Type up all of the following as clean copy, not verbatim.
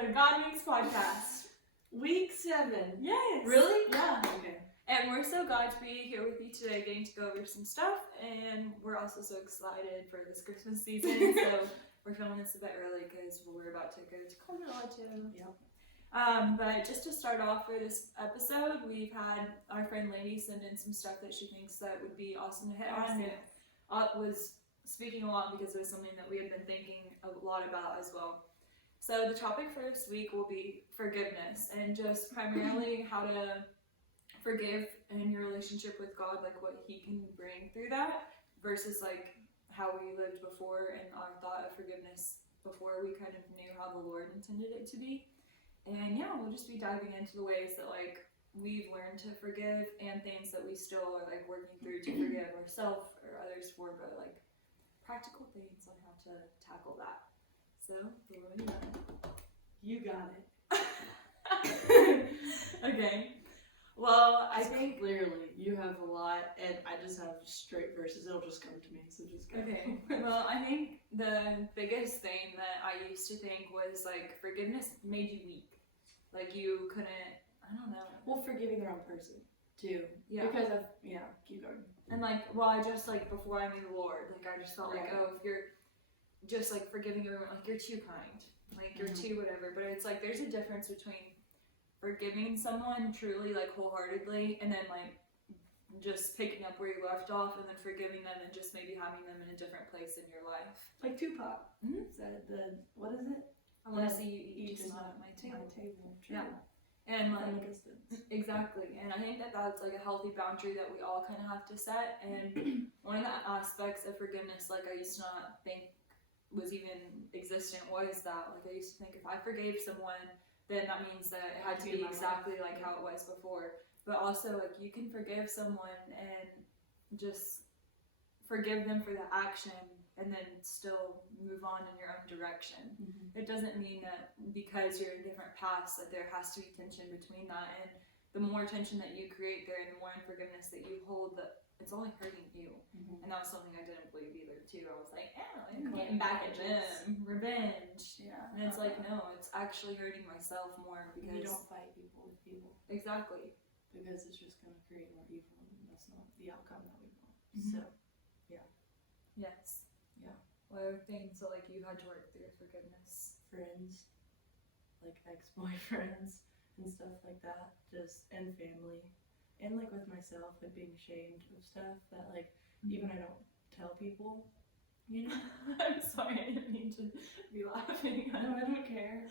the GODWINKS podcast. Week 7. Yes. Really? Yeah. Okay. And we're so glad to be here with you today, getting to go over some stuff. And we're also so excited for this Christmas season. So we're filming this a bit early because we're about to go to Colorado. Yep. But just to start off for this episode, we've had our friend Lady send in some stuff that she thinks that would be awesome to hit on. It was speaking a lot because it was something that we had been thinking a lot about as well. So the topic for this week will be forgiveness, and just primarily how to forgive in your relationship with God, like what He can bring through that, versus like how we lived before and our thought of forgiveness before we kind of knew how the Lord intended it to be. And yeah, we'll just be diving into the ways that like we've learned to forgive and things that we still are like working through to forgive ourselves or others for, but like practical things on how to tackle that. So, what do you got? You got it. Okay. Well, I I think. think clearly you have a lot, and I just have straight verses. It'll just come to me, so just go. Okay. Well, I think the biggest thing that I used to think was like forgiveness made you weak. Like you couldn't. I don't know. Well, forgiving the wrong person too. Yeah. Because of keep going. And like, well, I just like before I knew the Lord, like I just felt like, Right. oh, if you're just like forgiving everyone, like you're too kind, like you're too whatever. But it's like there's a difference between forgiving someone truly, like wholeheartedly, and then like just picking up where you left off, and then forgiving them and just maybe having them in a different place in your life. Like Tupac Mhm. said, what is it? I want to Yeah. see you eat Eat just is not at my table. True. Yeah. And From a like distance. exactly, and I think that that's like a healthy boundary that we all kind of have to set. And one of the aspects of forgiveness, like I used to not think was even existent, was that like I used to think if I forgave someone, then that means that it had to be exactly like how it was before. But also like you can forgive someone and just forgive them for the action and then still move on in your own direction. It doesn't mean that because you're in different paths that there has to be tension between that, and the more tension that you create there and the more unforgiveness that you hold, that it's only hurting you. And that was something I didn't believe either too. I was like, I'm getting back at them, revenge. Yeah. And it's like, no, it's actually hurting myself more because You don't fight people with people. Exactly. Because it's just going to create more evil, and that's not the outcome that we want. Mhm. So, Yes. Yeah. What are things that like you had to work through with forgiveness? friends, like ex-boyfriends and stuff like that, and family, and like with myself, like being ashamed of stuff that like even I don't tell people, you know. I'm sorry, I didn't mean to be laughing. No, I don't care.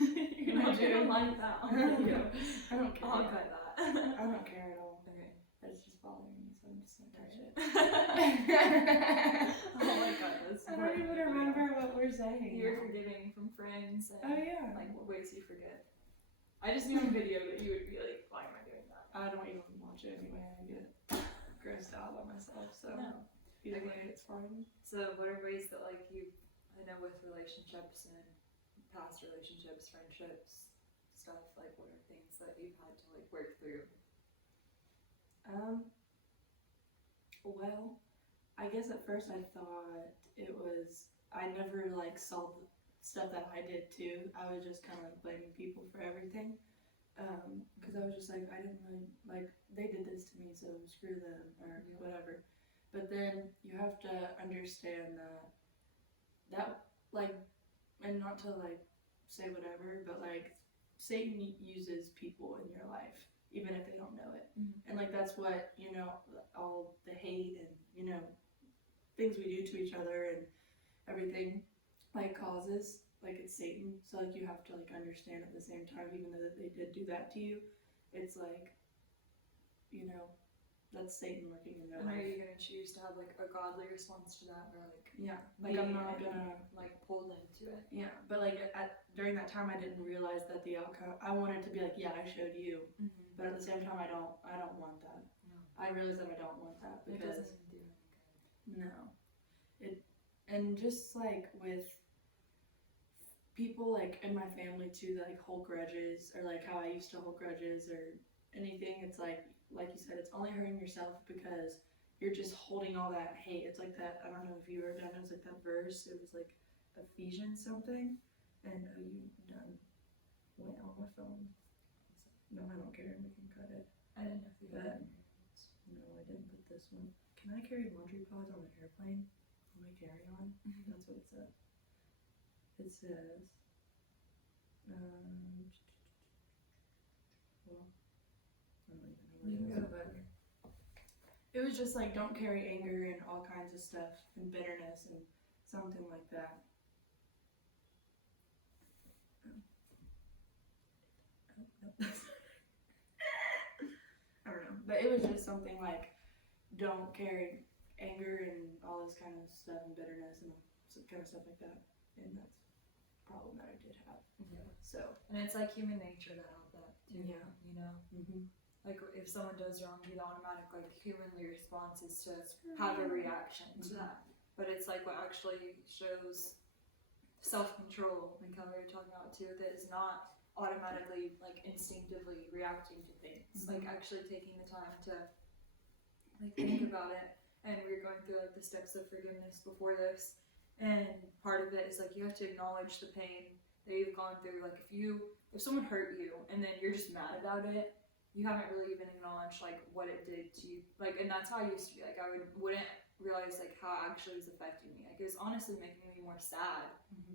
You're not doing like that. I don't care. I'll cut that. I don't care at all. Okay. It's just bothering me, so I'm just gonna touch it. Oh my god, that's I don't even remember what we're saying. You're forgiving from friends and Oh yeah. like what ways you forget. I just knew in video that you would be like, why am I doing that? I don't even watch it anyway. I get grossed out by myself, so No. either way it's fine. So what are ways that like you, I know with relationships and past relationships, friendships, stuff, like what are things that you've had to like work through? Well, I guess at first I thought it was, I never like saw the stuff that I did too. I was just kind of like blaming people for everything. Because I was just like, I didn't really, like, they did this to me, so screw them, or whatever. But then you have to understand that, like, and not to like say whatever, but like, Satan uses people in your life, even if they don't know it. And like that's what, you know, all the hate and, you know, things we do to each other and everything like causes, like it's Satan. So like you have to like understand at the same time, even though they did do that to you, it's like, you know, that's Satan working in their And are life. you gonna choose to have like a godly response to that, or like Yeah, like I'm not gonna, like pulled into it? yeah, but like during that time I didn't realize that the outcome, I wanted to be like, yeah, I showed you, but at the same time I don't want that. No. I realize that I don't want that It because doesn't do any good. no, and just like with people like in my family too that like hold grudges, or like how I used to hold grudges or anything, it's like you said, it's only hurting yourself because you're just holding all that hate. It's like that, I don't know if you ever done it, it was like that verse, it was like Ephesians something, And you done went on my phone. No, I don't care. We can cut it. I didn't know if you had But no, I didn't put this one. Can I carry laundry pods on an airplane? On my carry-on? That's what it said. It says, well, I don't even know You can where go it back. is. It was just like, don't carry anger and all kinds of stuff and bitterness and something like that. I don't know, but it was just something like, don't carry anger and all this kind of stuff and bitterness and some kind of stuff like that. And that's a problem that I did have. Yeah. So, And it's like human nature to have that too. Yeah. You know? Like if someone does wrong, the automatic like humanly response is to have a reaction to that. But it's like what actually shows self-control, like how we were talking about too, that is not automatically like instinctively reacting to things. Like actually taking the time to like think about it. And we were going through like the steps of forgiveness before this. And part of it is like you have to acknowledge the pain that you've gone through. Like if someone hurt you and then you're just mad about it, you haven't really even acknowledged like what it did to you. Like, and that's how I used to be. Like I wouldn't realize like how it actually was affecting me. Like it was honestly making me more sad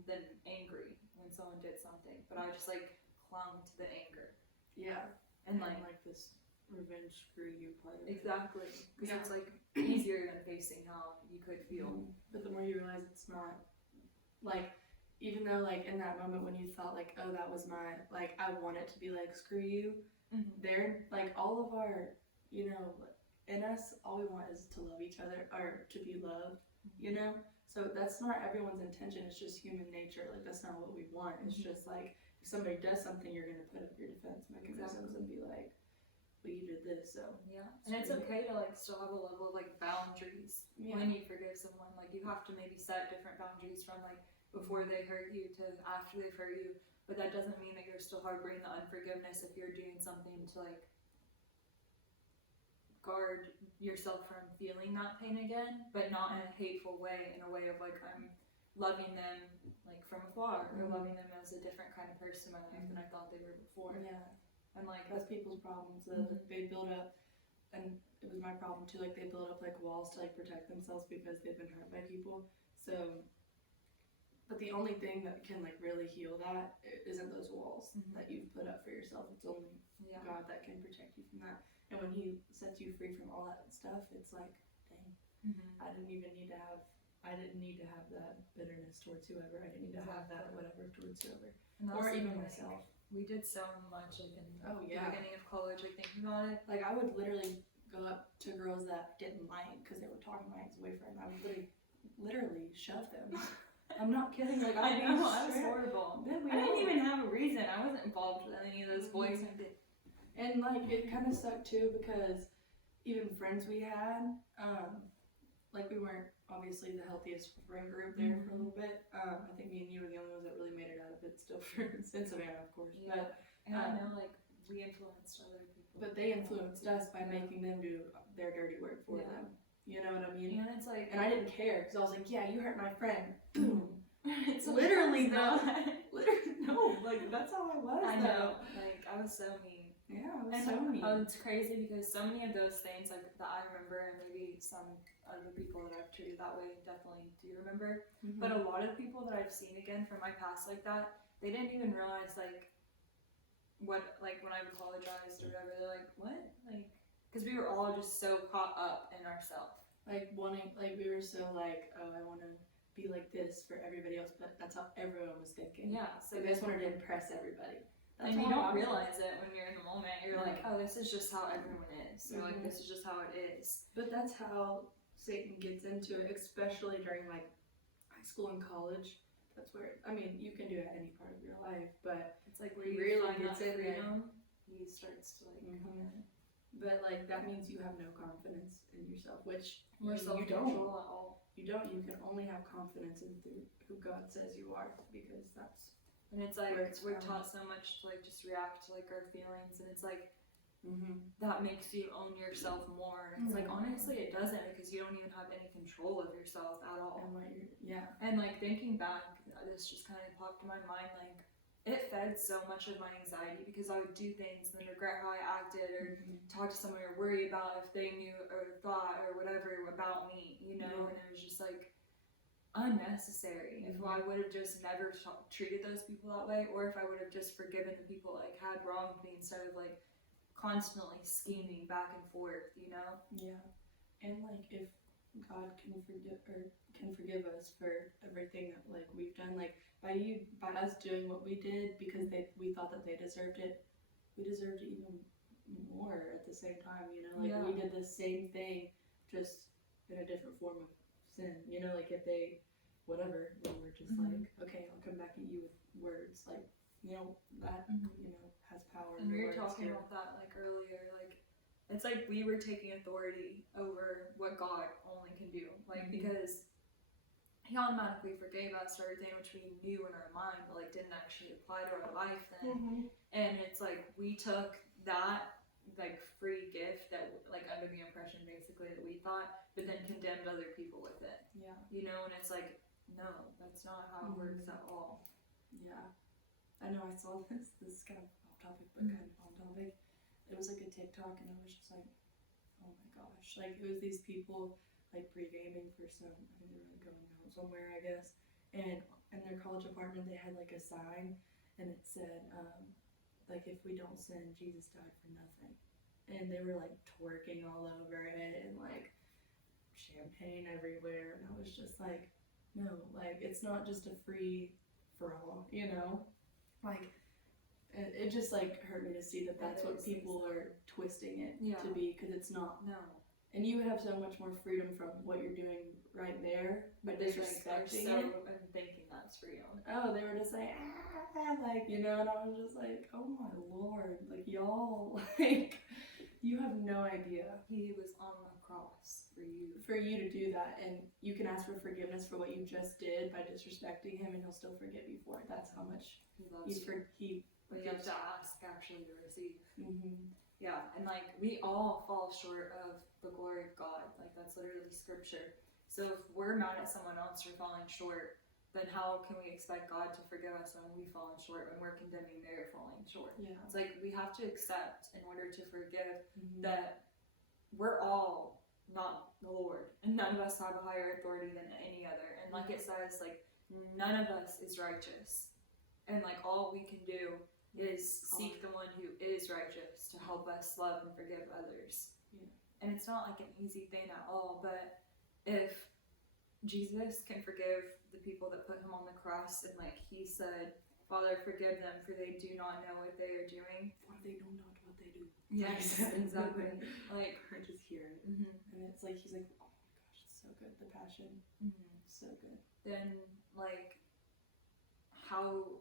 than angry when someone did something. But I just like clung to the anger. yeah. And And like this revenge screw you part of it. exactly. Because Yeah. it's like easier than facing how you could feel. But the more you realize it's not, like, even though like in that moment when you thought like, oh, that was my, like, I want it to be like, screw you, they're like all of our, you know, in us, all we want is to love each other or to be loved, you know? So that's not everyone's intention. It's just human nature. Like that's not what we want. It's just like if somebody does something, you're gonna put up your defense mechanisms and be like, well, you did this, so Yeah, and it's okay to like still have a level of like boundaries when you forgive someone. Like you have to maybe set different boundaries from like before they hurt you to after they've hurt you, but that doesn't mean that you're still harboring the unforgiveness if you're doing something to like guard yourself from feeling that pain again, but not in a hateful way, in a way of like I'm loving them like from afar or loving them as a different kind of person in my life than I thought they were before. yeah. And like That's people's problems. They build up, and it was my problem too. Like they build up like walls to like protect themselves because they've been hurt by people. So, but the only thing that can like really heal that isn't those walls that you've put up for yourself. It's only God that can protect you from that. And when He sets you free from all that stuff, it's like, dang, I didn't need to have that bitterness towards whoever. I didn't need to have that whatever towards whoever, or even myself. We did so much like in the yeah. beginning of college, like thinking about it. Like I would literally go up to girls that didn't like because they were talking my ex-boyfriend. I would literally shove them. I'm not kidding. Like I know, I was horrible. Then I didn't even have a reason. I wasn't involved with any of those boys. And like it kind of sucked too because even friends we had, like we weren't obviously the healthiest friend group there for a little bit. I think me and you were the only ones that really made it out of it still for in Savannah, of course. Yeah. But and I know like we influenced other people. But they influenced us by making them do their dirty work for them. You know what I mean? And it's like, and I didn't care because I was like, yeah, you hurt my friend. It's literally though. Literally, no, like that's how I was. I know. Like I was so mean. Yeah, I was so mean. It's crazy because so many of those things like that I remember, and maybe some other people that I've treated that way definitely do remember. But a lot of people that I've seen again from my past like that, they didn't even realize like what like when I apologized or whatever. They're like, what? Like, because we were all just so caught up in ourselves. Like wanting, like we were so like, oh, I want to be like this for everybody else, but that's how everyone was thinking. Yeah. So they just wanted to impress everybody. And you don't realize it when you're in the moment. You're like, oh, this is just how everyone is. Or like, this is just how it is. But that's how Satan gets into it, especially during like high school and college. That's where, I mean, you can do it any part of your life, but it's like where you really find gets that in freedom, he starts to like come in. But like, that means you have no confidence in yourself, which you don't. At all. You don't. You can only have confidence in who God says you are, because that's. And it's like we're taught so much to like just react to like our feelings, and it's like that makes you own yourself more. It's like, honestly, it doesn't, because you don't even have any control of yourself at all. And what you're, And like thinking back, this just kind of popped in my mind, like it fed so much of my anxiety, because I would do things and then regret how I acted, or talk to someone, or worry about if they knew or thought or whatever about me, you know. And it was just like unnecessary. If I would have just never treated those people that way, or if I would have just forgiven the people like had wronged me, instead of like constantly scheming back and forth, you know. And like if God can forgive us for everything that like we've done, like by us doing what we did because we thought that they deserved it, we deserved it even more at the same time, you know. Like we did the same thing, just in a different form of sin, you know. Like if they whatever, we were just like, okay, I'll come back at you with words, like, you know, that you know has power. And we were talking about that like earlier, like it's like we were taking authority over what God only can do, like because He automatically forgave us for everything which we knew in our mind, but like didn't actually apply to our life then. And it's like we took that like free gift that like under the impression basically that we thought, but then condemned other people with it. You know, and it's like, no, that's not how it works at all. I know, I saw this is kind of off topic, but kind of on topic. It was like a TikTok, and I was just like, oh my gosh. Like, it was these people, like, pre-gaming for some, I think they were like going out somewhere, I guess. And in their college apartment, they had like a sign, and it said, like, if we don't sin, Jesus died for nothing. And they were like twerking all over it, and like champagne everywhere. And I was just like, no, like, it's not just a free for all, you know? Like, it just like hurt me to see that that's what people are twisting it to be, because it's not. No. And you have so much more freedom from what you're doing right there, but disrespecting it. And thinking that's freedom. Oh, they were just like, like, you know, and I was just like, oh my Lord, like, y'all, like, you have no idea. He was on the cross for you. For you to do that, and you can ask for forgiveness for what you just did by disrespecting Him, and He'll still forgive you for it. That's how much He loves you. But you have to ask actually to receive. Yeah, and like we all fall short of the glory of God. Like that's literally scripture. So if we're mad at someone else for falling short, then how can we expect God to forgive us when we've fallen short, when we're condemning their falling short? It's like we have to accept, in order to forgive, that we're all not the Lord, and none of us have a higher authority than any other. And like it says, like none of us is righteous, and like all we can do is seek the one who is righteous to help us love and forgive others. And it's not like an easy thing at all, but if Jesus can forgive the people that put Him on the cross, and like He said, Father, forgive them, for they do not know what they are doing. For they know not what they do. Yes, exactly. Like, I just hear it. And it's like, He's like, oh my gosh, it's so good. The passion. So good. Then, like, how,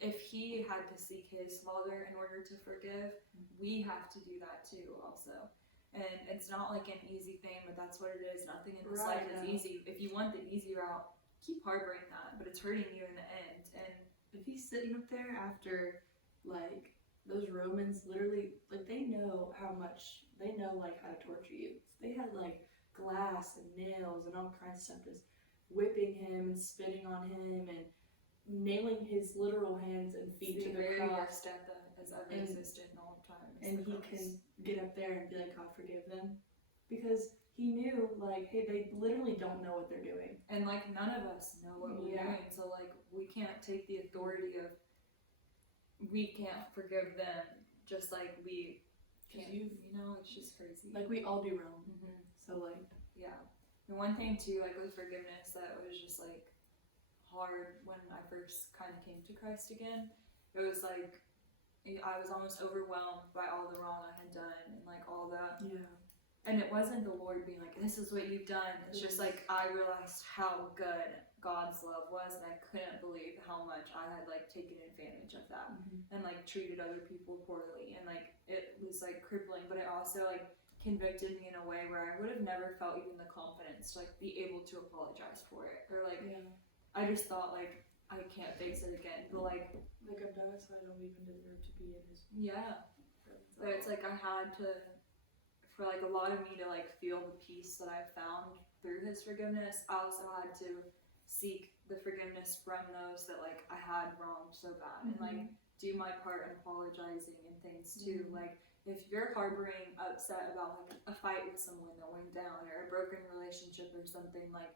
if He had to seek His Father in order to forgive, we have to do that too also. And it's not like an easy thing, but that's what it is. Nothing in this life is easy. If you want the easy route, keep harboring that, but it's hurting you in the end. And if He's sitting up there after, like, those Romans, literally, like, they know how to torture you. They had, like, glass and nails and all kinds of stuff, just whipping Him and spitting on Him and nailing His literal hands and feet to the cross. Death has ever existed in all time. And He can get up there and be like, God, forgive them. Because He knew, like, hey, they literally don't know what they're doing. And, like, none of us know what we're doing. So, like, we can't take the authority of, we can't forgive them just like we can't, you know, it's just crazy. Like, we all do wrong. So, like, yeah. The one thing, too, like, with forgiveness that was just, like, hard when I first kind of came to Christ again, it was, like, I was almost overwhelmed by all the wrong I had done and, like, all that. And it wasn't the Lord being like, this is what you've done. It's just, like, I realized how good God's love was, and I couldn't believe how much I had, like, taken advantage of that and, like, treated other people poorly. And, like, it was, like, crippling, but it also, like, convicted me in a way where I would have never felt even the confidence to, like, be able to apologize for it. Or, like, I just thought, like, I can't face it again. But, like I've done it, so I don't even deserve to be in His presence But it's like I had to, for like a lot of me to like feel the peace that I found through his forgiveness, I also had to seek the forgiveness from those that like I had wronged so bad, and like do my part in apologizing and things too. Like if you're harboring upset about like a fight with someone that went down or a broken relationship or something, like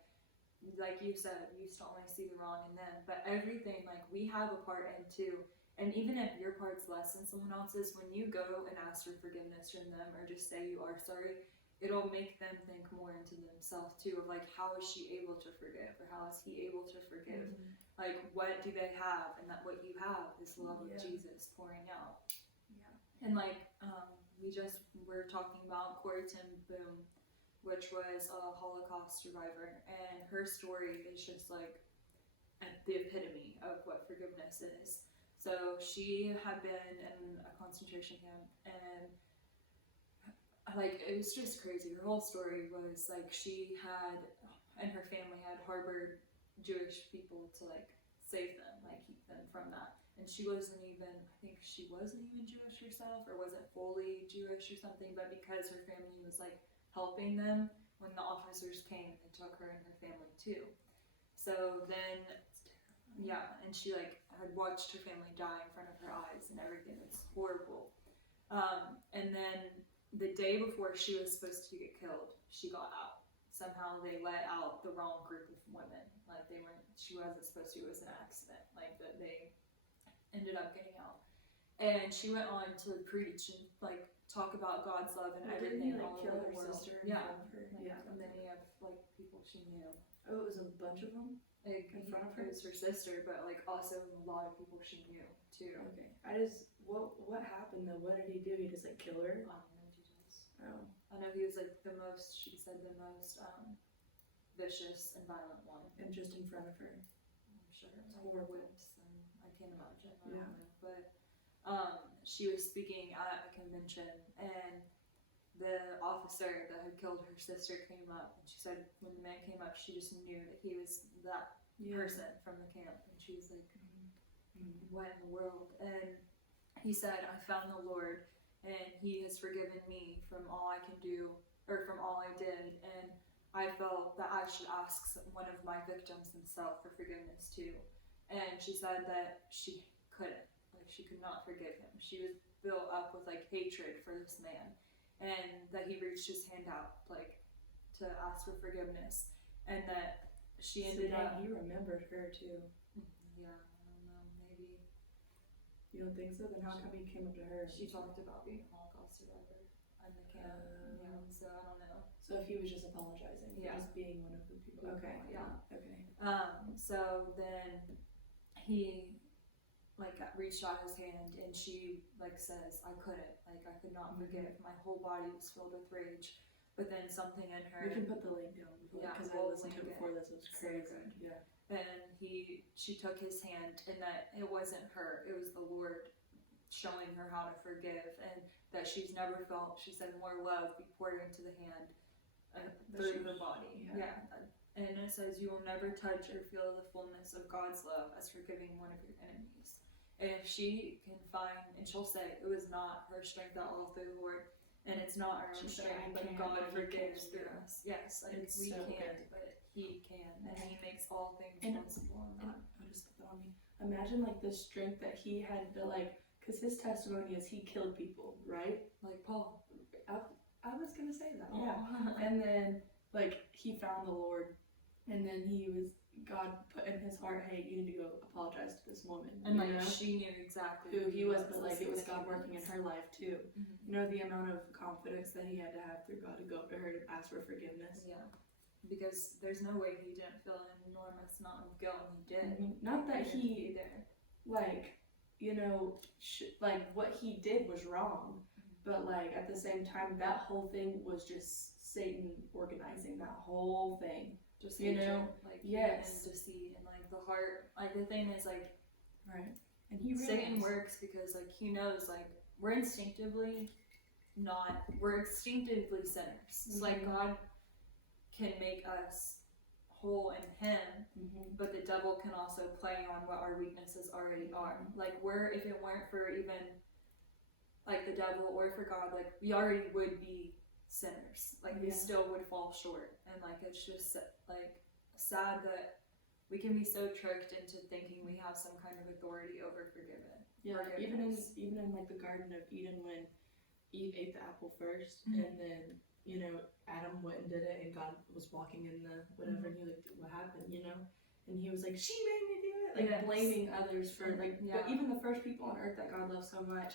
you said, you used to only see the wrong in them, but everything like we have a part in too. And even if your part's less than someone else's, when you go and ask for forgiveness from them or just say you are sorry, it'll make them think more into themselves too, of like, how is she able to forgive, or how is he able to forgive? Like, what do they have? And that what you have is the love of Jesus pouring out. And like we're talking about Corey Ten Boom, which was a Holocaust survivor, and her story is just like the epitome of what forgiveness is. So she had been in a concentration camp, and like it was just crazy. Her whole story was like she had, and her family had harbored Jewish people to like save them, like keep them from that. And she wasn't even, I think she wasn't even Jewish herself, or wasn't fully Jewish or something, but because her family was like helping them, when the officers came, they took her and her family too. So then, and she like had watched her family die in front of her eyes and everything. It's horrible. And then the day before she was supposed to get killed, she got out. Somehow they let out the wrong group of women. Like she wasn't supposed to. It was an accident. Like that they ended up getting out. And she went on to preach and like talk about God's love and everything all over the world. Sister and many of like people she knew. Oh, it was a bunch of them. Like, in front of her, it was her sister, but like also a lot of people she knew too. Okay. What happened though? What did he do? He just like kill her? I don't know details. Oh. I know he was like the most, she said, the most vicious and violent one. And just in front of her. I'm sure. It's horrible. Whips, and I can't imagine. I Yeah. don't know. But she was speaking at a convention, and the officer that had killed her sister came up, and she said when the man came up, she just knew that he was that person from the camp, and she was like, what in the world? And he said, I found the Lord, and he has forgiven me from all I can do, or from all I did, and I felt that I should ask one of my victims himself for forgiveness too. And she said that she couldn't, like she could not forgive him. She was built up with like hatred for this man, and that he reached his hand out like to ask for forgiveness, and that she ended up. He remembered her too. Yeah, I don't know, maybe. You don't think so? Then how come he came up to her? She talked about being a Holocaust survivor in the camp. So I don't know. So if he was just apologizing, he was being one of the people. Okay. Yeah. Okay. So then he like reached out his hand, and she like says, I couldn't, like I could not forgive. My whole body was filled with rage, but then something in her. We can put the link down because I listened to it before this. It was crazy. Yeah. And she took his hand, and that it wasn't her, it was the Lord showing her how to forgive, and that she's never felt, she said, more love be poured into the hand through her body. And it says, you will never touch or feel the fullness of God's love as forgiving one of your enemies. And if she can find, and she'll say, it was not her strength at all through the Lord, and it's not our own strength, but God forgives through us. Yes, like it's we so can't, good. but He can, and He makes all things possible. I'll just put that on me. Imagine like the strength that he had to like, because his testimony is he killed people, right? Like Paul. I was gonna say that, And then like he found the Lord, and then God put in his heart, hey, you need to go apologize to this woman. And like she knew exactly who he was, but like it was God working in her life too. You know, the amount of confidence that he had to have through God to go up to her to ask for forgiveness. Yeah. Because there's no way he didn't feel an enormous amount of guilt, and he did. Not that he like, you know, like what he did was wrong, but like at the same time, that whole thing was just Satan organizing that whole thing. Just you know, like yes, and deceit, and like the heart. Like the thing is like, right, and he Satan works because like he knows like we're instinctively sinners. It's like God can make us whole in Him, but the devil can also play on what our weaknesses already are. Like if it weren't for even like the devil or for God, like we already would be sinners. Like we Yeah. still would fall short. And like it's just like sad that we can be so tricked into thinking we have some kind of authority over forgiveness. Yeah, even in like the Garden of Eden when Eve ate the apple 1st, Mhm. and then Adam went and did it, and God was walking in the whatever, and he was like, what happened, and he was like, she made me do it, like Yes. blaming others for like, Yeah. but even the first people on earth that God loved so much,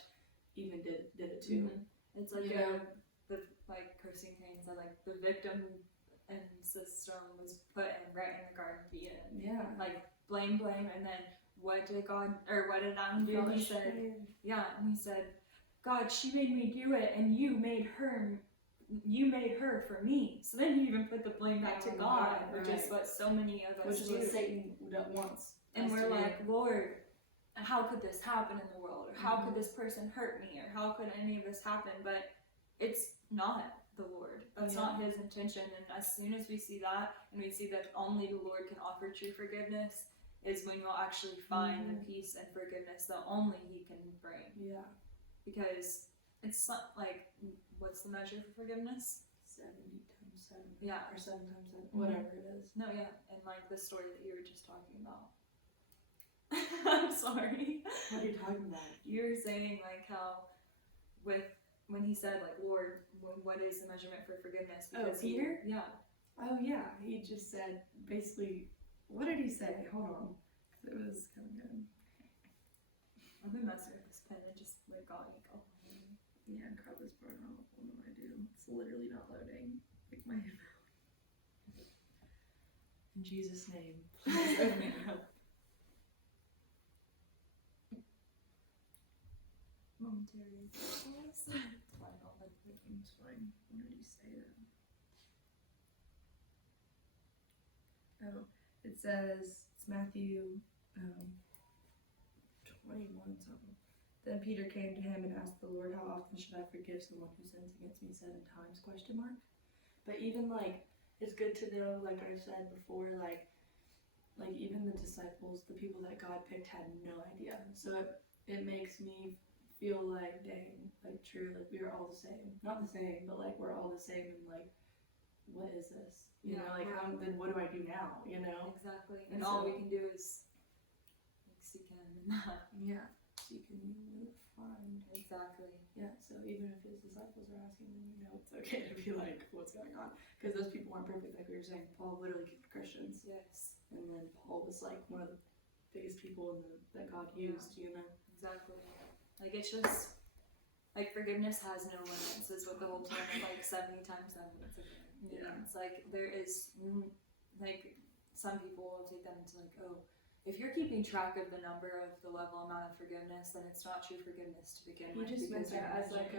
even did it too. It's like You know? the like Christine Kane said, like the victim and system was put in right in the Garden of Eden. Yeah. Like blame, and then what did Adam do? He said, yeah, and he said, God, she made me do it, and you made her for me. So then he even put the blame back to God, which is what so many of us do. Which is what Satan wants. And we're like, Lord, how could this happen in the world? Or how could this person hurt me? Or how could any of this happen? But it's not the Lord. That's not his intention. And as soon as we see that, and we see that only the Lord can offer true forgiveness, is when you'll actually find the peace and forgiveness that only he can bring. Yeah. Because it's not like, what's the measure for forgiveness? 70 times 7. Yeah. Or 7 times 7. Whatever it is. No, yeah. And like the story that you were just talking about. I'm sorry. What are you talking about? You were saying like how when he said like, Lord, what is the measurement for forgiveness? Because Peter? Yeah. Oh yeah, he just said basically, what did he say? Hold on. It was kind of good. I've been messing with this pen and just like got me go. Yeah, crap this part out. What do I do? It's literally not loading. Like my phone. In Jesus' name. Momentary pause. It's fine. It's fine. When did he say that? Oh, it says, it's Matthew 21 something. Then Peter came to him and asked the Lord, how often should I forgive someone who sins against me 7 times? But even like, it's good to know, like I said before, like even the disciples, the people that God picked had no idea. So it makes me feel like, dang, like true, like we're all the same. Not the same, but like we're all the same, and like, what is this? You know, like then what do I do now? You know? Exactly. And all we can do is like seek him and not. Yeah. Seek and you will find. Exactly. Yeah. So even if his disciples are asking, then it's okay to be like, what's going on? Because those people weren't perfect, like we were saying. Paul literally killed Christians. Yes. And then Paul was like one of the biggest people that God used. You know? Exactly. Like it's just like forgiveness has no limits. Is what the whole point of like 70 times 7. It's like there is like some people will take that into like, oh, if you're keeping track of the number of the level amount of forgiveness, then it's not true forgiveness to begin with. He just meant that as like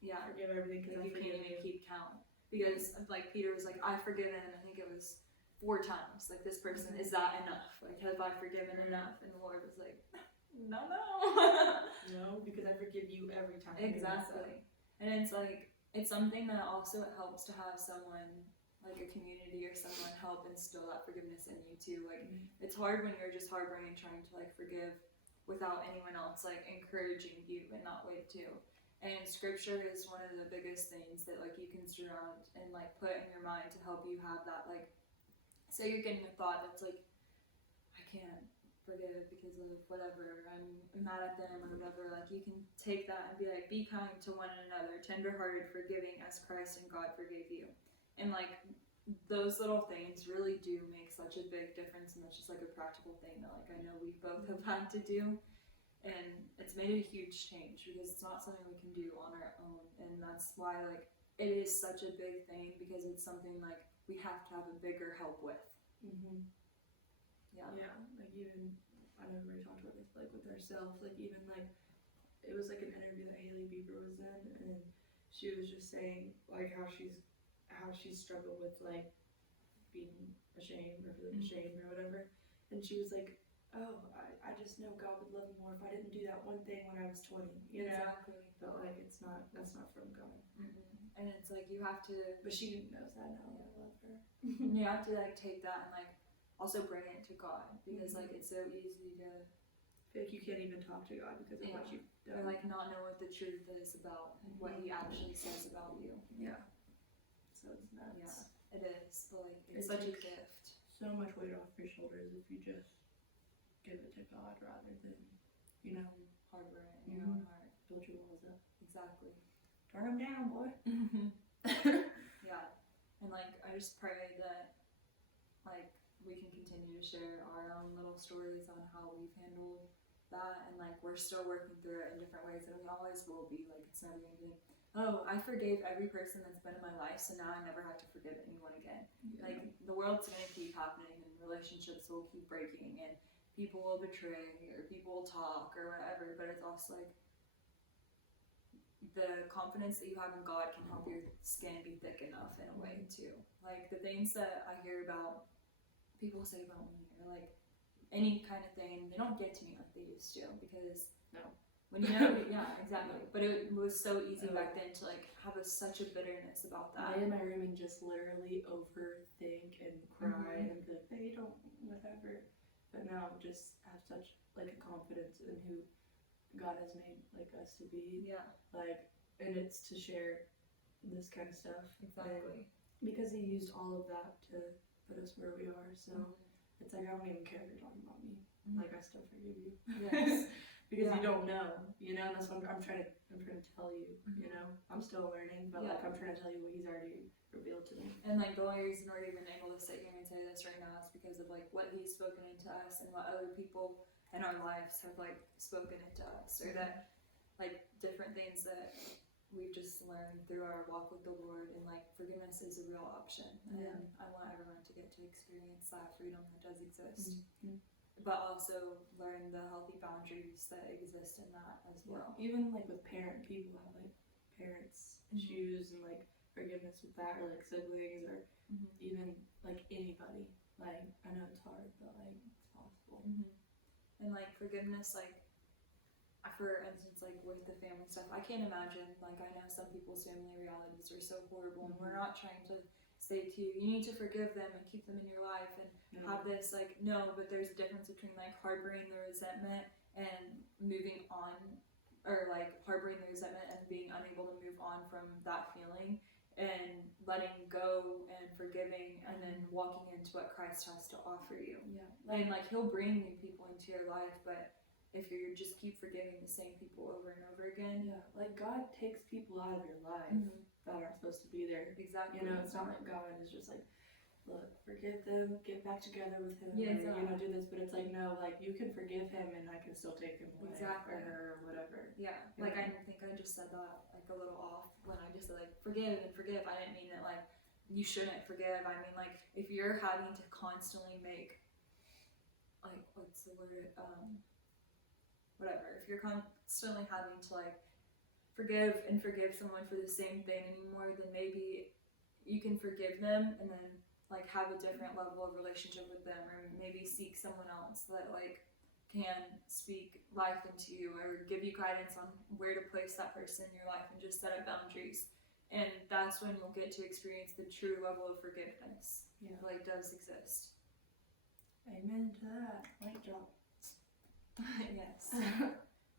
yeah, forgive everything because you can't even keep count. Because like Peter was like, I've forgiven, I think it was 4 times. Like this person, is that enough? Like have I forgiven enough? And the Lord was like, no. No, because I forgive you every time. Exactly. And it's like, it's something that also helps to have someone, like a community or someone, help instill that forgiveness in you too. Like, it's hard when you're just harboring and trying to like forgive without anyone else like encouraging you in that way too. And scripture is one of the biggest things that like you can surround and like put in your mind to help you have that, like, say you're getting a thought that's like, I can't forgive because of whatever, I'm mad at them or whatever, like you can take that and be like, be kind to one another, tenderhearted, forgiving as Christ and God forgave you. And like those little things really do make such a big difference, and that's just like a practical thing that like I know we both have had to do, and it's made a huge change because it's not something we can do on our own. And that's why like it is such a big thing, because it's something like we have to have a bigger help with. Yeah, like even, I know we already talked about this, like with ourselves, like even like, it was like an interview that Haley Bieber was in, and she was just saying like how she's struggled with like being ashamed or feeling ashamed or whatever, and she was like, oh, I just know God would love me more if I didn't do that one thing when I was 20, you know? Exactly. But like that's not from God. And it's like you have to, but she knows that now. I love her. you have to like take that and like also bring it to God, because like it's so easy to feel like you can't even talk to God because of what you've Or done. like not know what the truth is about what He actually says about you. Yeah. So it's nuts. Yeah, it is. But like it's It such a takes gift. so much weight off your shoulders if you just give it to God rather than, you know, Harbor it in your own heart. build your walls up. Exactly. Turn them down, boy. Yeah. And like I just pray that like we can continue to share our own little stories on how we've handled that, and like we're still working through it in different ways, and we always will be. Like it's never gonna be, oh, I forgave every person that's been in my life, so now I never have to forgive anyone again. Yeah. Like the world's gonna keep happening, and relationships will keep breaking, and people will betray, or people will talk, or whatever. But it's also like the confidence that you have in God can help your skin be thick enough in a way too. Like the things that I hear about people say about me, or like any kind of thing, they don't get to me like they used to, because when you know, yeah, exactly. But it was so easy back then to like have such a bitterness about that. Lay in my room and just literally overthink and cry and be like, hey, don't, whatever. But now just have such like a confidence in who God has made like us to be. Yeah. Like, and it's to share this kind of stuff. Exactly. And because He used all of that to put us where we are, so it's like I don't even care if you're talking about me. Like I still forgive you. Yes. Because you don't know, you know. And that's what I'm trying to tell you. You know, I'm still learning, but like I'm trying to tell you what He's already revealed to me. And like the only reason we're even able to sit here and say this right now is because of like what He's spoken into us and what other people in our lives have like spoken into us, or that like different things that we've just learned through our walk with the Lord. And like forgiveness is a real option, and I want everyone to get to experience that freedom that does exist, but also learn the healthy boundaries that exist in that as well. Even like with people have like parents issues and like forgiveness with that, or like siblings, or even like anybody. Like I know it's hard, but like it's possible. And like forgiveness, like for instance, like with the family stuff, I can't imagine, like I know some people's family realities are so horrible, and we're not trying to say to you, you need to forgive them and keep them in your life and have this, like, no, but there's a difference between like harboring the resentment and moving on, or like harboring the resentment and being unable to move on from that feeling, and letting go and forgiving, and then walking into what Christ has to offer you. And like He'll bring new people into your life, but if you just keep forgiving the same people over and over again, like God takes people out of your life that aren't supposed to be there. Exactly. You know, it's not like God is just like, look, forgive them, get back together with Him, Yeah, or, exactly. you know, do this. But it's like, no, like you can forgive him and I can still take him away, Exactly. or her, or whatever. Yeah, like I think I just said that like a little off when I just said like forgive and forgive. I didn't mean that like you shouldn't forgive. I mean like if you're having to constantly make like what's the word, whatever, if you're constantly having to like forgive and forgive someone for the same thing anymore, then maybe you can forgive them and then like have a different level of relationship with them, or maybe seek someone else that like can speak life into you, or give you guidance on where to place that person in your life, and just set up boundaries. And that's when you'll get to experience the true level of forgiveness. Like does exist. Amen to that. Mic drop. Yes.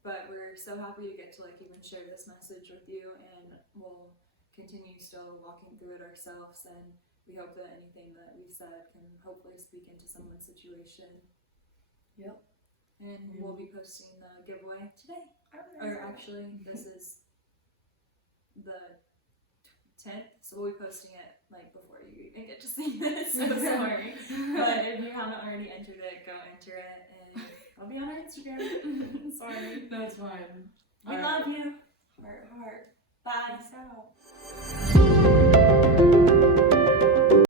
But we're so happy to get to like even share this message with you, and we'll continue still walking through it ourselves, and we hope that anything that we've said can hopefully speak into someone's situation. And we'll be posting the giveaway today. Or actually, this is the 10th, so we'll be posting it like before you even get to see this. So sorry. But if you haven't already entered it, go enter it, and I'll be on our Instagram. Sorry. No, it's fine. We love you. Heart. Bye. Peace out.